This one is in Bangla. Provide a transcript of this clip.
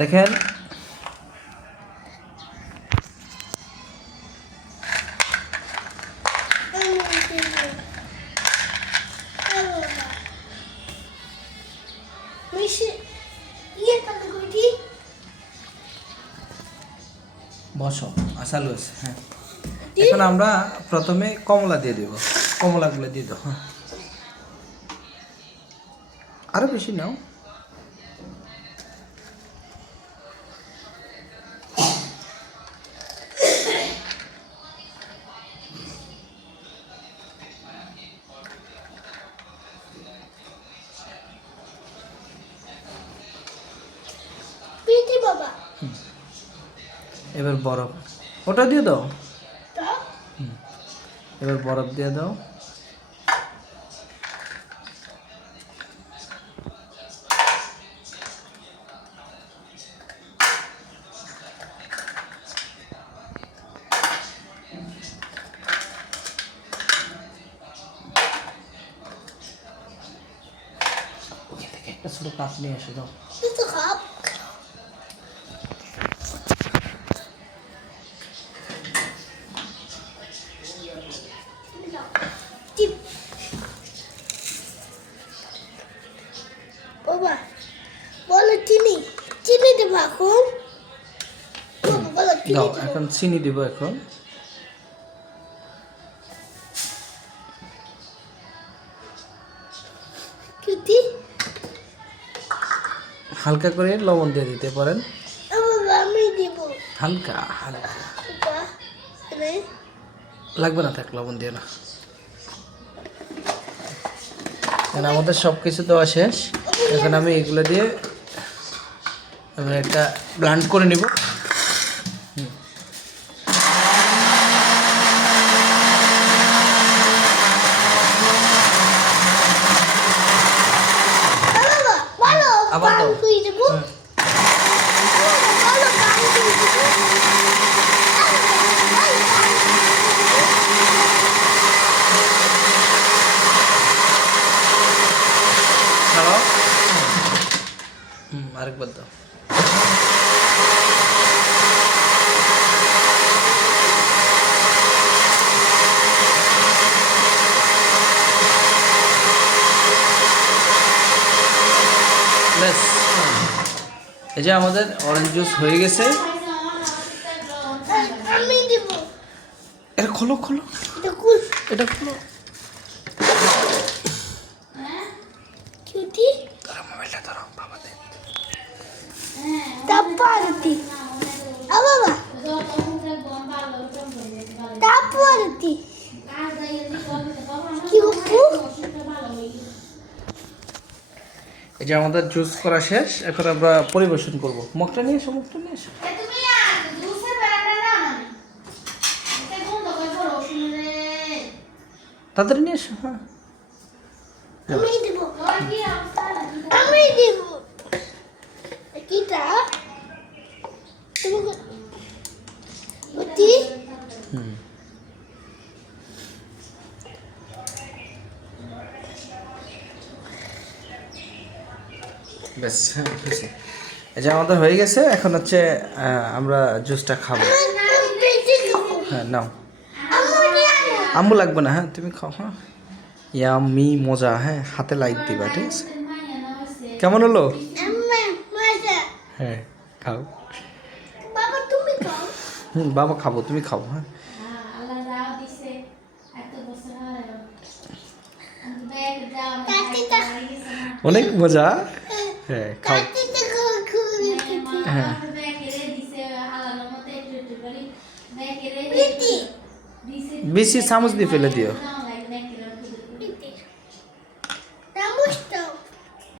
দেখেন বসো আসালু আছে। হ্যাঁ, এখন আমরা প্রথমে কমলা দিয়ে দেব। কমলাগুলো দিয়ে দাও। হ্যাঁ, আরো বেশি নাও। এবার বরফ ওটা দিয়ে দাও। এবার বরফ দিয়ে দাও। ওখান থেকে একটা ছোট কাপ নিয়ে এসে দাও। বাবা বলো চিনি চিনি দেবো এখন। বলো চিনি দাও, এখন চিনি দিব। এখন কিউটি হালকা করে লবণ দিয়ে দিতে পারেন। বাবা আমি দেব হালকা হালকা বাবা আরে লাগবে না, থাক লবণ দিয়ে না। এখন আমাদের সব কিছু দেওয়া শেষ। এখন আমি এগুলো দিয়ে আমি একটা ব্লেন্ড করে নিব। বাবা বলো আবার দাও। পানি দিয়ে দেবো বলো পানি দিয়ে দেবো ছাড়াও। আরেকবার দাও। ব্যাস, এই যে আমাদের অরেঞ্জ জুস হয়ে গেছে। আমি দেব এটা খোলো খোলো, দেখো এটা খোলো। কিউটি ধরো মোবাইলটা ধরো, বাবা দে। তারপর দি বাবা তারপর দি কি উপু এই যে আমাদের জুস করা শেষ। এখন আমরা পরিবেশন করব। মুখটা নিয়ে এসো, মুখটা নিয়ে এসো। তাড়াতাড়ি নিয়ে এসো। হ্যাঁ, আমি দেব আমি দেব কিটা তুমি ওটি ব্যাস, হ্যাঁ হয়েছে। এই যে আমাদের হয়ে গেছে। এখন হচ্ছে আমরা জুসটা খাবো। হ্যাঁ নাও। আম্মু লাগবে না, হ্যাঁ তুমি খাও। হ্যাঁ, ইয়াম্মি মজা। হ্যাঁ, হাতে লাইট দিবা, ঠিক আছে? কেমন হলো? হ্যাঁ খাও। বাবা তুমি খাও বাবা খাবো, তুমি খাও। হ্যাঁ, অনেক মজা। হ্যাঁ খাও। হ্যাঁ বেশি চামচ দিয়ে ফেলে দিও।